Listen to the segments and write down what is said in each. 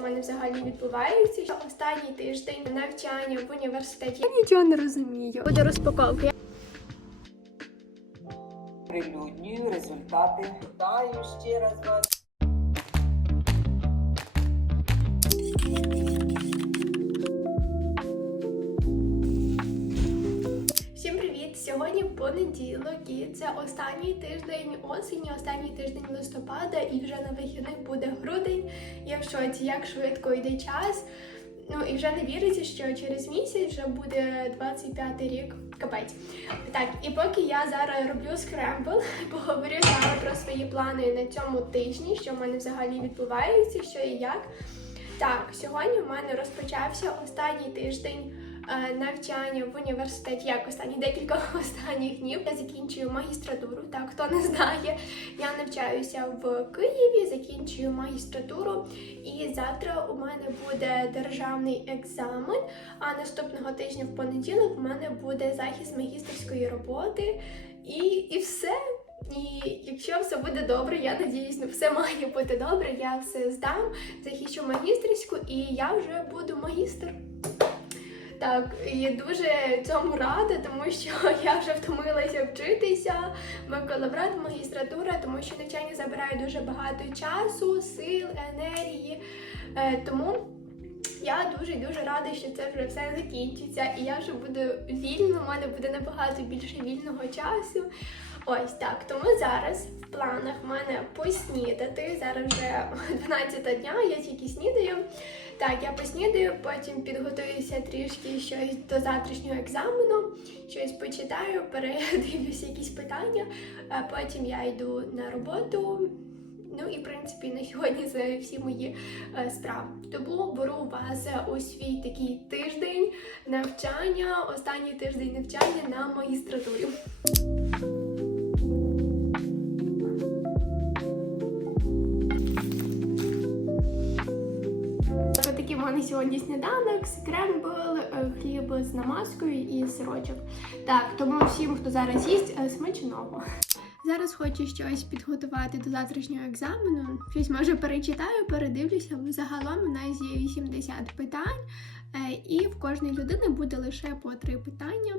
в мене взагалі відбувається. Що останній тиждень навчання в університеті. Я нічого не розумію. Буде розпаковка. Прилюднюю результати. Вітаю ще раз вас. Сьогодні понеділок і це останній тиждень осені, останній тиждень листопада, і вже на вихідних буде грудень. Я в шоці, як швидко йде час. Ну і вже не віриться, що через місяць вже буде 25 рік. Капець. Так, і поки я зараз роблю скрембл, поговорю саме про свої плани на цьому тижні, що в мене взагалі відбувається, що і як. Так, сьогодні в мене розпочався останній тиждень навчання в університеті, як останні декілька останніх днів. Я закінчую магістратуру. Так, хто не знає, я навчаюся в Києві, закінчую магістратуру, і завтра у мене буде державний екзамен. А наступного тижня в понеділок у мене буде захист магістерської роботи, і, і все. І якщо все буде добре, я надіюсь, ну все має бути добре. Я все здам, захищу магістерську, і я вже буду магістр. Так, і дуже цьому рада, тому що я вже втомилася вчитися. Бакалаврат, магістратура, тому що навчання забирає дуже багато часу, сил, енергії. Е, тому я дуже дуже рада, що це вже все закінчиться, і я вже буду вільно. У мене буде набагато більше вільного часу. Ось так. Тому зараз в планах в мене поснідати. Зараз вже 12 дня, я тільки снідаю. Так, я поснідаю, потім підготуюся трішки щось до завтрашнього екзамену, щось почитаю, передивлюся якісь питання, а потім я йду на роботу. Ну і в принципі на сьогодні це всі мої е, справи. Тому беру вас у свій такий тиждень навчання, останній тиждень навчання на магістратурі. Сьогодні сніданок, з е, хліб з намазкою і сирочок. Так, тому всім, хто зараз їсть, е, смачного. Зараз хочу щось підготувати до завтрашнього екзамену. Щось може перечитаю, передивлюся. Загалом у нас є 80 питань, е, і в кожної людини буде лише по три питання.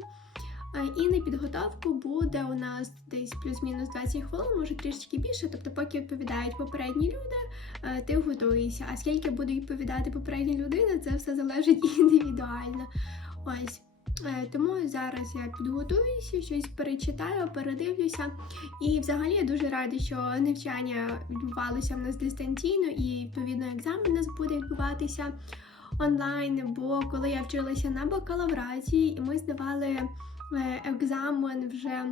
І на підготовку буде у нас десь плюс-мінус 20 хвилин, може трішечки більше. Тобто, поки відповідають попередні люди, е, ти готуєшся. А скільки буде відповідати попередня людина, це все залежить індивідуально. Ось. Е, Тому зараз я підготуюся, щось перечитаю, передивлюся. І взагалі я дуже рада, що навчання відбувалося в нас дистанційно, і відповідно екзамен у нас буде відбуватися онлайн. Бо коли я вчилася на бакалавраті, ми здавали екзамен вже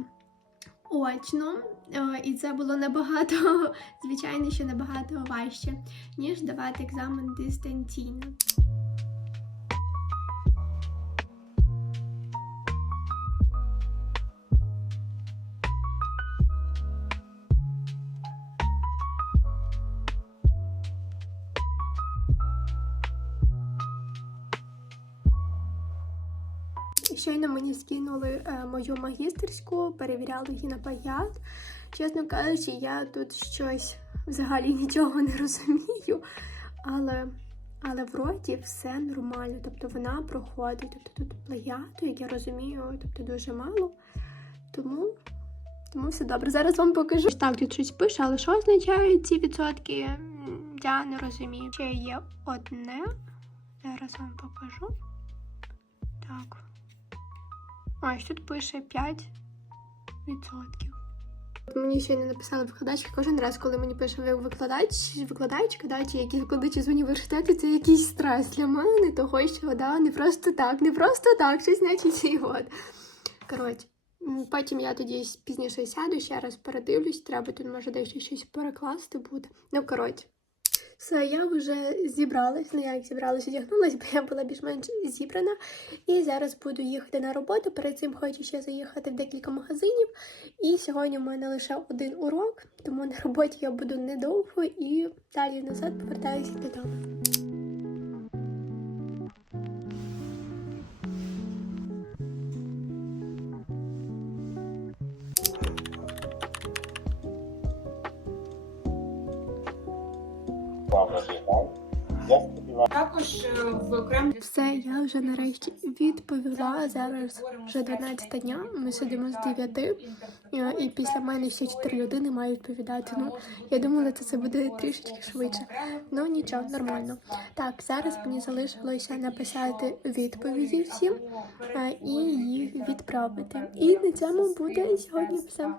очно, е, і це було набагато, звичайно, що набагато важче, ніж давати екзамен дистанційно. Щойно мені скинули е, мою магістерську, перевіряли її на паят. Чесно кажучи, я тут щось взагалі нічого не розумію, але, але вроді все нормально. Тобто вона проходить. Тобто тут плагіату, як я розумію, тобто дуже мало. Тому, тому все добре. Зараз вам покажу. Так, тут щось пише, але що означають ці відсотки? Я не розумію. Ще є одне. Зараз вам покажу. Так. А, ось тут пише 5 відсотків. Мені ще не написала викладачка кожен раз, коли мені пише викладач, викладачка, да, чи якісь викладачі з університету, це якийсь стрес для мене, того що да, не просто так, не просто так, щось значить от. Коротше, потім я тоді пізніше сяду, ще раз передивлюсь, треба тут може дещо щось перекласти буде. Ну, коротше. Все, я вже зібралась, ну як зібралась, одягнулась, бо я була більш-менш зібрана. І зараз буду їхати на роботу. Перед цим хочу ще заїхати в декілька магазинів. І сьогодні в мене лише один урок, тому на роботі я буду недовго і далі назад повертаюся додому. Також е, в окремі Все, я вже нарешті відповіла. Зараз вже 12 дня. Ми сидимо з 9, е, і після мене ще 4 людини мають відповідати. Ну, я думала, це, це буде трішечки швидше. Ну нічого, нормально. Так, зараз мені залишилося написати відповіді всім е, і їх відправити. І на цьому буде сьогодні все.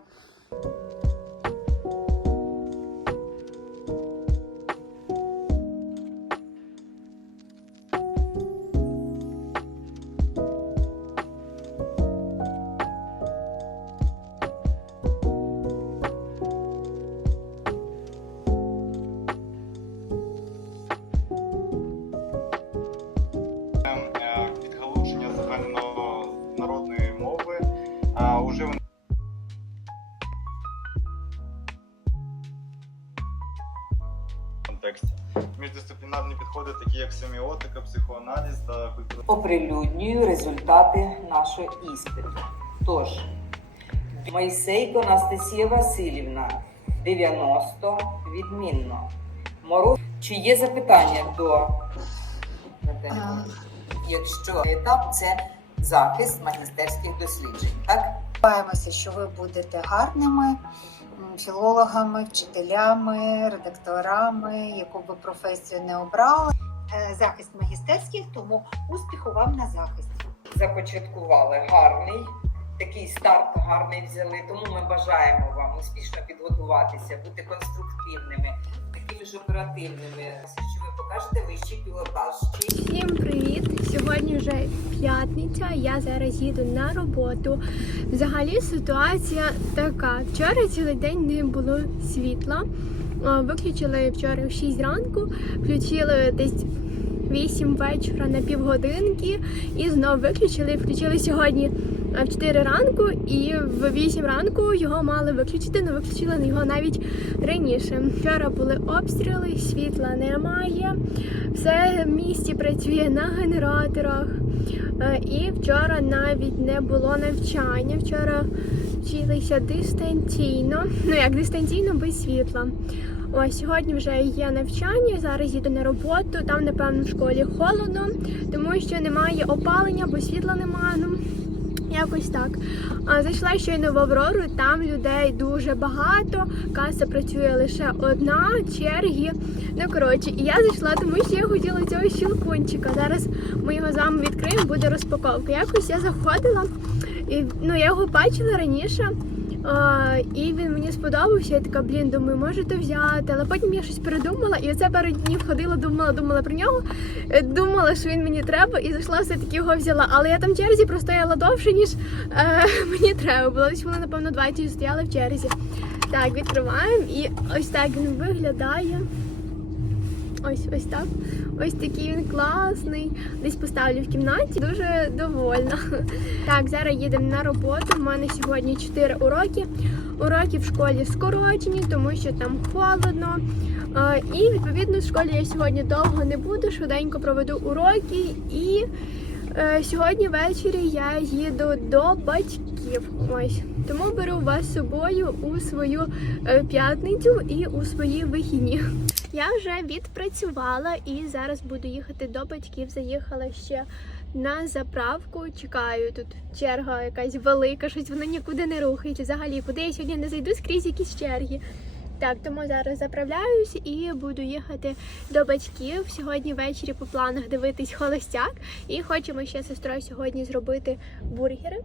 Міждисциплінарні підходи, такі як семіотика, психоаналіз та культура. Оприлюднюю результати нашого іспиту. Тож, Мойсейко Анастасія Васильівна 90 відмінно. Мороз, чи є запитання до Якщо етап це захист магістерських досліджень, так сподіваємося, що ви будете гарними філологами, вчителями, редакторами, яку би професію не обрали. Е, Захист магістерських, тому успіху вам на захисті. започаткували гарний. Такий старт гарний взяли, тому ми бажаємо вам успішно підготуватися, бути конструктивними, ж оперативними, що ви покажете вищий пілотаж. Чи Всім привіт! Сьогодні вже п'ятниця. Я зараз їду на роботу. Взагалі ситуація така. Вчора цілий день не було світла. Виключили вчора в 6 ранку, включили десь 8 вечора на півгодинки і знову виключили. Включили сьогодні в 4 ранку і в 8 ранку його мали виключити, але виключили його навіть раніше. Вчора були обстріли, світла немає. Все в місті працює на генераторах. Е, І вчора навіть не було навчання. Вчора вчилися дистанційно. Ну як дистанційно без світла. Ось сьогодні вже є навчання. Зараз їду на роботу. Там, напевно, в школі холодно, тому що немає опалення, бо світла немає. Ну, Якось так. Зайшла щойно в Аврору, там людей дуже багато. Каса працює лише одна, черги. Ну коротше, і я зайшла, тому що я хотіла цього щелкунчика. Зараз ми його з вами відкриємо, буде розпаковка. Якось я заходила, і ну я його бачила раніше. А, і він мені сподобався. Я така, блін, думаю, може то взяти. Але потім я щось передумала, і оце пару днів ходила, думала, думала про нього. Е, Думала, що він мені треба, і зайшла все-таки його взяла. Але я там в черзі простояла довше, ніж е, мені треба було. Десь напевно, 20 стояли в черзі. Так, відкриваємо і ось так він виглядає. Ось ось так. Ось такий він класний. Десь поставлю в кімнаті. Дуже довольна. Так, зараз їдемо на роботу. У мене сьогодні 4 уроки. Уроки в школі скорочені, тому що там холодно. І відповідно в школі я сьогодні довго не буду. Швиденько проведу уроки. І е, сьогодні ввечері я їду до батьків. Ось тому беру вас з собою у свою е, п'ятницю і у свої вихідні. Я вже відпрацювала і зараз буду їхати до батьків. Заїхала ще на заправку. Чекаю тут черга якась велика, щось воно нікуди не рухається. Взагалі, куди я сьогодні не зайду, скрізь якісь черги. Так, тому зараз заправляюсь і буду їхати до батьків. Сьогодні ввечері по планах дивитись холостяк. І хочемо ще з сестрою сьогодні зробити бургери.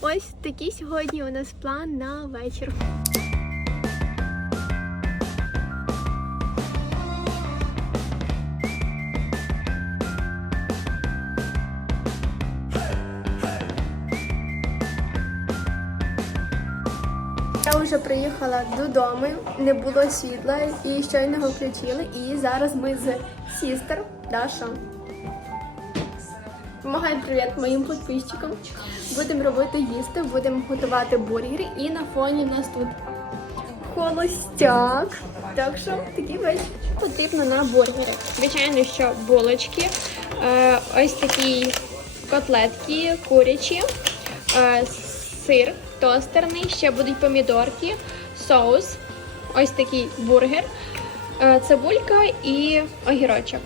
Ось такий сьогодні у нас план на вечір. Вже приїхала додому, не було світла і щойно його включили. І зараз ми з сістер Даша. Помагай привіт моїм підписчикам. Будемо робити їсти, будемо готувати бургери. І на фоні в нас тут холостяк. Так що такий вечір. Потрібно на бургери. Звичайно, що булочки, е, ось такі котлетки курячі, е, сир тостерний, ще будуть помідорки, соус, ось такий бургер, е, цибулька і огірочок.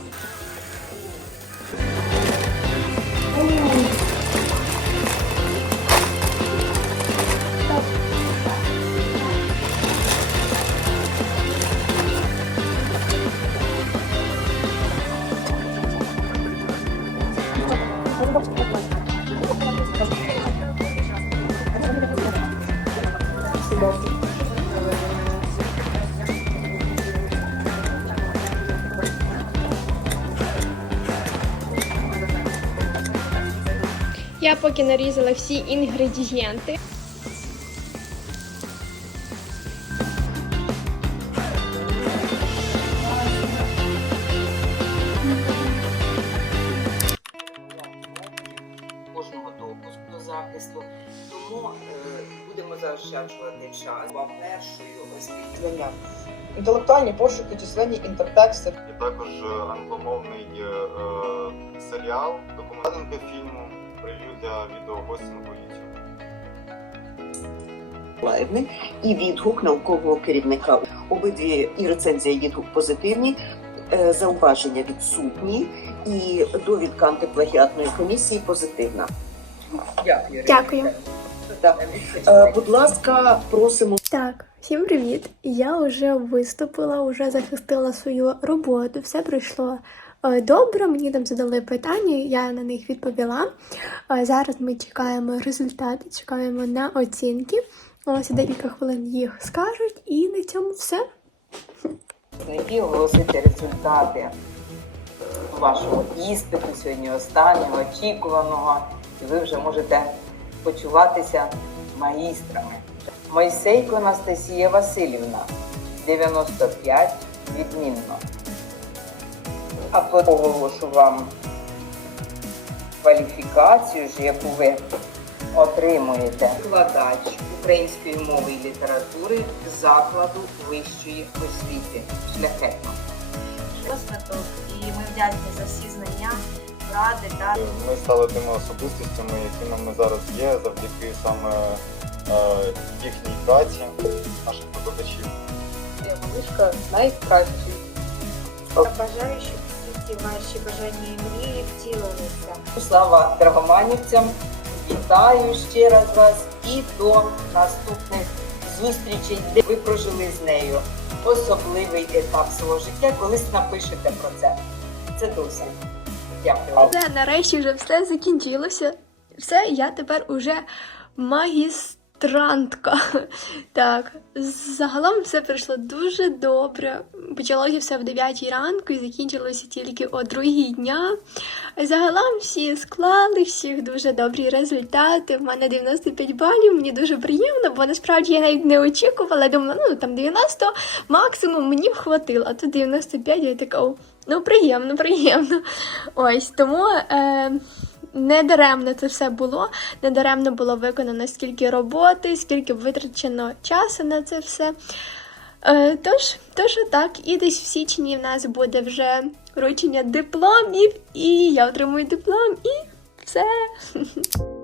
Я поки нарізала всі інгредієнти. кожного допуску захисту. Тому е, будемо заощаджувати час. А першою освітлення інтелектуальні пошуки, численні інтертексти. І також е, англомовний е, е, серіал, документалка фільму, прелюдія відеогостінгу YouTube. І відгук наукового керівника. Обидві і рецензія і відгук позитивні, е, зауваження відсутні, і довідка антиплагіатної комісії позитивна. Дякую. Дякую. Так. Е, Будь ласка, просимо. Так, всім привіт! Я вже виступила, вже захистила свою роботу, все пройшло добре. Мені там задали питання, я на них відповіла. Е, Зараз ми чекаємо результати, чекаємо на оцінки. Ось декілька хвилин їх скажуть, і на цьому все. Які оголосити результати вашого іспиту сьогодні останнього, очікуваного, і ви вже можете почуватися магістрами. Мойсейко Анастасія Васильівна 95 відмінно. А оголошу вам кваліфікацію, яку ви отримуєте. Викладач української мови і літератури закладу вищої освіти. Шляхетно. розвиток, і ми вдячні за всі знання, поради та Ми стали тими особистостями, якими ми зараз є, завдяки саме е, їхній праці, наших викладачів. Малишка найкращий. бажаю, щоб всі ці ваші бажання і мрії втілилися. Слава драгоманівцям! Вітаю ще раз вас і до наступних зустрічей, де ви прожили з нею особливий етап свого життя. Колись напишете про це. Це досить. Дякую. Все, нарешті вже все закінчилося. Все, я тепер уже магістрантка. Так, загалом все пройшло дуже добре. Почалося все в 9 ранку і закінчилося тільки о 2 дня. Загалом всі склали, всіх дуже добрі результати. В мене 95 балів, мені дуже приємно, бо насправді я навіть не очікувала. Думала, ну там 90 максимум мені б хватило, а тут 95, я така, ну приємно, приємно. Ось тому. Е- не даремно це все було, Недаремно було виконано скільки роботи, скільки витрачено часу на це все. Е, тож, тож так, і десь в січні в нас буде вже вручення дипломів, і я отримую диплом, і все.